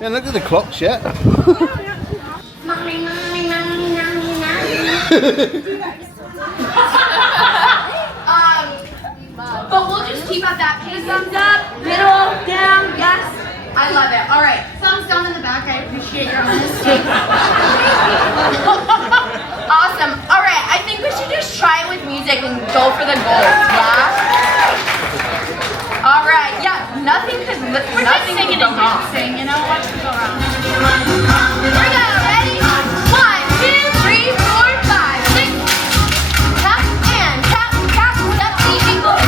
Yeah, look at the clocks yet. But we'll just keep at that pace. Thumbs up, middle, down, yes. I love it. All right, thumbs down in the back. I appreciate your honesty. Awesome. All right, I think we should just try it with music and go for the gold. Yeah. All right. Yeah. Nothing could. We're just singing and dancing. You know what could go wrong? Here we go. Ready? 1, 2, 3, 4, 5, 6. Tap and tap, tap, step, equal.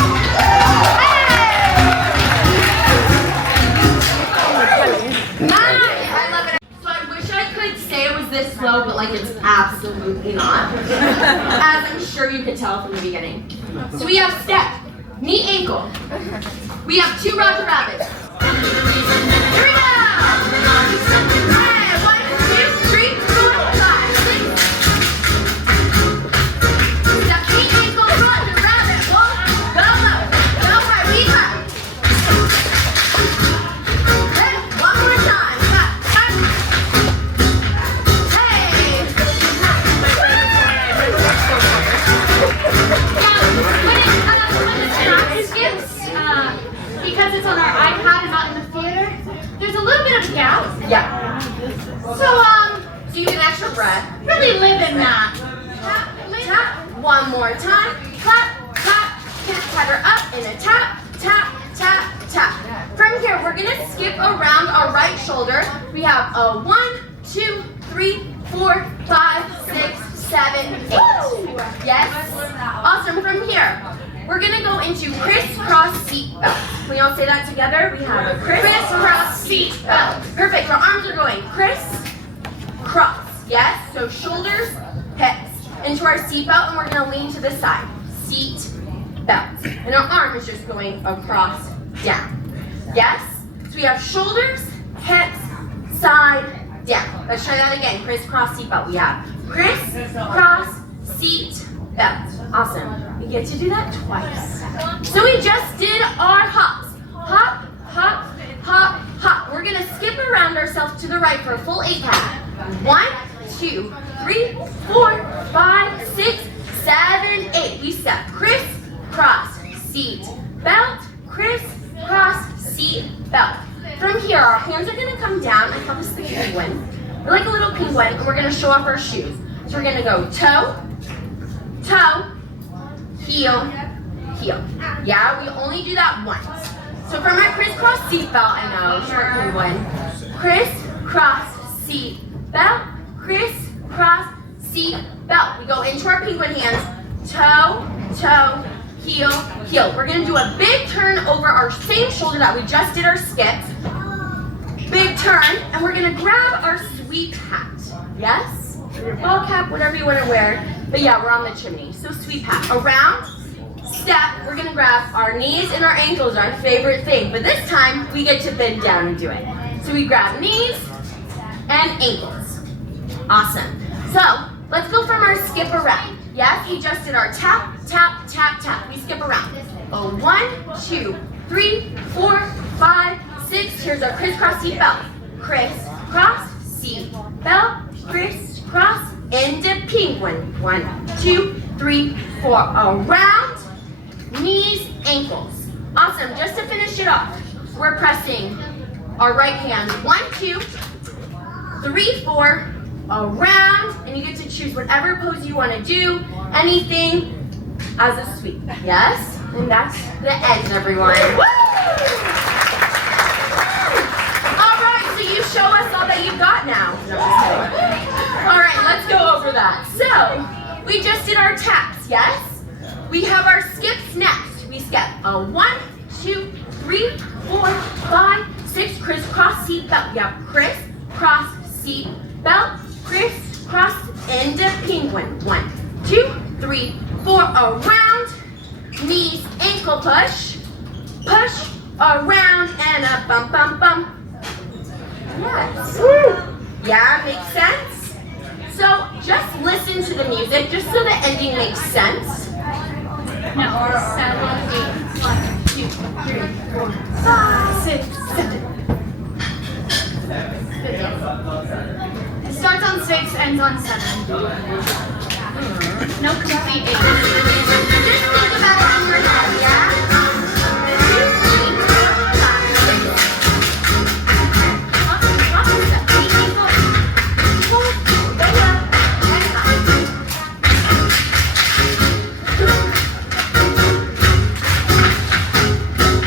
This slow, but like it's absolutely not. As I'm sure you could tell from the beginning. So we have step, knee, ankle. We have 2 Roger Rabbits. Here we go! Hey, 1, 2, 3, 4, 5, 6. Step, knee, ankle, Roger Rabbit. Go low, go high, we high. Hey, one more time. Because it's on our iPad and not in the theater, there's a little bit of a gap. Yeah. So you get extra breath. Really live in that. Tap, tap. One more time. Clap, clap. Get her up in a tap, tap, tap, tap. From here, we're gonna skip around our right shoulder. We have a 1, 2, 3, 4, 5, 6, 7, 8. Yes. Awesome. From here, we're gonna go into crisscross seat belt. Can we all say that together? We have a crisscross seat belt. Perfect. Our arms are going criss-cross. Yes. So shoulders, hips into our seat belt, and we're gonna lean to the side. Seat belt. And our arm is just going across, down. Yes. So we have shoulders, hips, side, down. Let's try that again. Crisscross seat belt. We have crisscross seat belt. Awesome. We get to do that twice. So we just did our hops. Hop, hop, hop, hop. We're gonna skip around ourselves to the right for a full 8 count. 1, 2, 3, 4, 5, 6, 7, 8. We step crisscross seat belt, crisscross seat belt. From here, our hands are gonna come down. I call this the penguin. We're like a little penguin, and we're gonna show off our shoes. So we're gonna go toe, toe, heel, heel. Yeah, we only do that once. So for my crisscross seat belt, I know, short penguin. Crisscross seat belt, crisscross seat belt. We go into our penguin hands, toe, toe, heel, heel. We're gonna do a big turn over our same shoulder that we just did our skips. Big turn, and we're gonna grab our sweep hat. Yes? Your ball cap, whatever you wanna wear. But yeah, we're on the chimney. So sweep hat. Around, step, we're gonna grab our knees and our ankles, our favorite thing. But this time, we get to bend down and do it. So we grab knees and ankles. Awesome. So, let's go from our skip around. Yes, we just did our tap, tap, tap, tap. We skip around. 1, 2, 3, 4, 5, 6. Here's our crisscross seat belt. Crisscross seat belt. Crisscross into penguin. 1, 2, 3, 4. Around, knees, ankles. Awesome. Just to finish it off, we're pressing our right hand. 1, 2, 3, 4. Around, and you get to choose whatever pose you want to do. Anything as a sweep. Yes? And that's the end, everyone. Woo! Alright, so you show us all that you've got now. No, just kidding. Alright, let's go over that. So, we just did our taps, yes? We have our skips next. We skip a 1, 2, 3, 4, 5, 6, crisscross seat belt. We have crisscross seat belt, crisscross into penguin. 1, 2, 3, 4, around, knees, ankle push, push, around, and a bump, bump, bump. Yes. Yeah, makes sense? So just listen to the music, just so the ending makes sense. No, 7, 8, 1, 2, 3, 4, 5, 6, 7. Starts on 6, ends on 7. No complete 8. Just think about it in your head, yeah? 2, 3, 4, 5.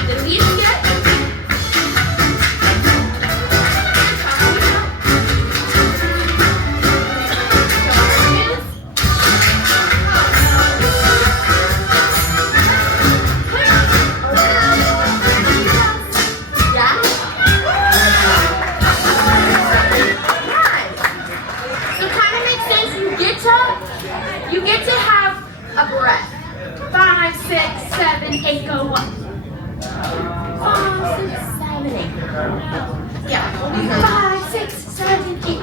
Did we skip? You get to have a breath. 5, 6, 7, 8, go 1. 5, 6, 7, 8. Yeah. 5, 6, 7, 8.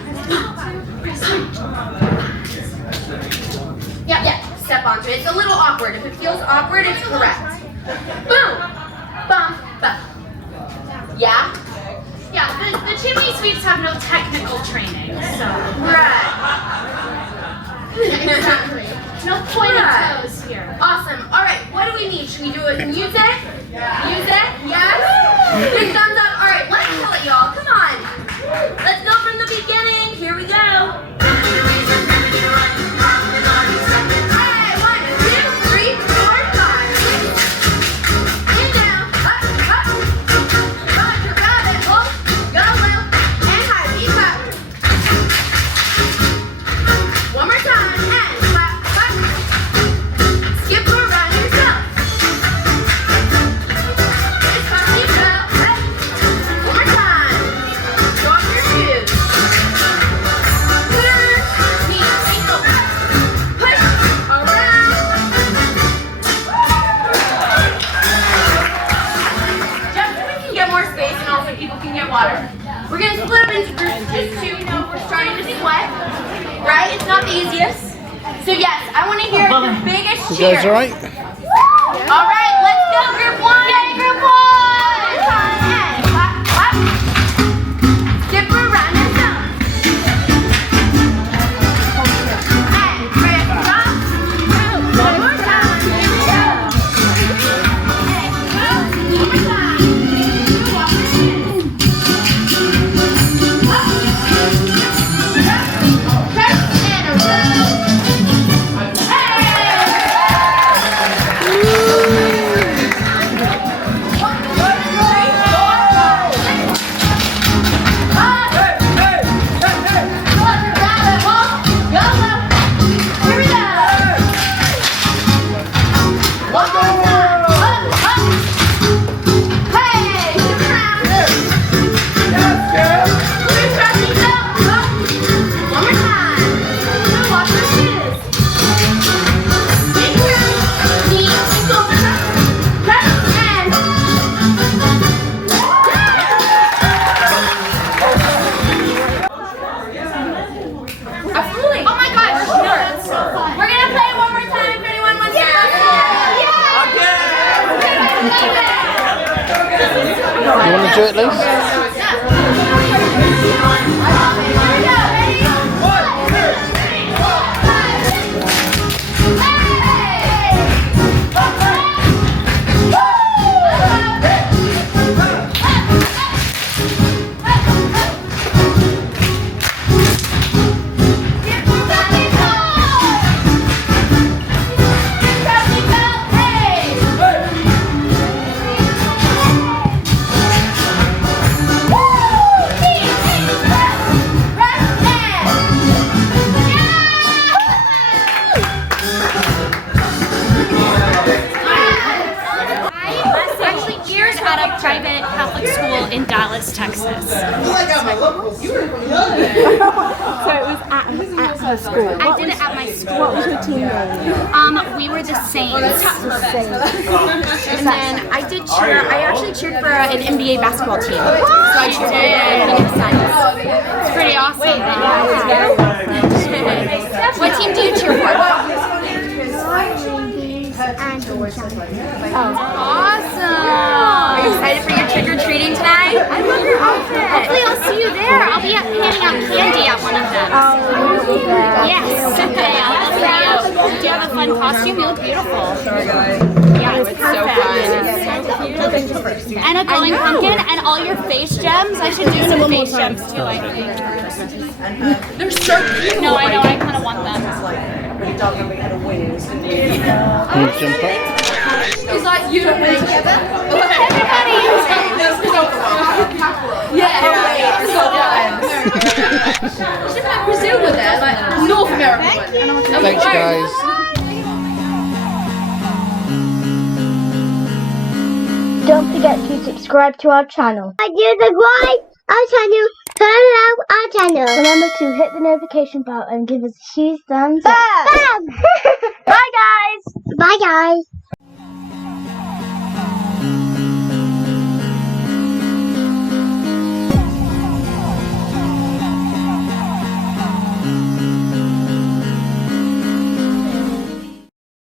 Press 1. Yeah. Step onto it. It's a little awkward. If it feels awkward, it's correct. Boom. Bump. Bump. Yeah? Yeah, the chimney sweeps have no technical training, so. Right. Exactly. No pointed toes here. Awesome. All right, what do we need? Should we do it music? Music? Yes? Big thumbs up. All right, let's kill it, y'all. Come on. Let's go from the beginning. Here we go. All right, 1, 2, 3, 4, 5, 6. And down. Up, up. Roger, rabbit, hold, go, Will, and high. Keep up. One more time, and clap, clap. Skip around yourself. It's funny, go, hey. One more time. Show off your shoes. Turn, knee, ankle, push, around. Just so we can get more space and also people can get water. We're going to split up into groups just so you know we're starting to sweat. Right? It's not the easiest. So yes, I want to hear the biggest You cheer. guys alright? All right, let's go, group 1. Yay, group 1. And clap, clap. Skip around yourself. And press stop. One more time. Here we go. And go. One more time. Walk your shoes. Up. Press and a roll. Hey! 1, 2, 3, 4, 5. Roger, rabbit, walk, go, up. Here we go. One more time. Up, up. Hey, turn around. Please press these up. Up. One more time. Walk your shoes. Big turn. Knee, ankle, press, and. Absolutely. Oh my gosh, no, that's so fun. We're gonna play it one more time if anyone wants to. You want to do it, Luce? Private Catholic school in Dallas, Texas. So it was at her school. I did it at my school. What was your team name? We were the Saints. And then I did cheer. I actually cheered for an NBA basketball team. So I cheered for the Phoenix Suns. It's pretty awesome. What team do you cheer for? Awesome. Are you excited for your trick-or-treating tonight? I love your outfit. Hopefully I'll see see you there. I'll be handing out candy at one of them. Yes. Okay, I'll look for you. Do you have a fun costume? You look beautiful. Sorry, guys. Yeah, it's so fun. And a glowing pumpkin and all your face gems. I should do some face gems too, I think. They're so cute. No, I know. I kind of want them. Can you jump up? Is that you and me together? Everybody! Yeah, so fun. Should have Brazil with it, like North America. Thanks, guys. Don't forget to subscribe to our channel. Subscribe our channel. Turn on our channel. Remember to hit the notification bell and give us a huge thumbs up. Bye guys. Bye guys.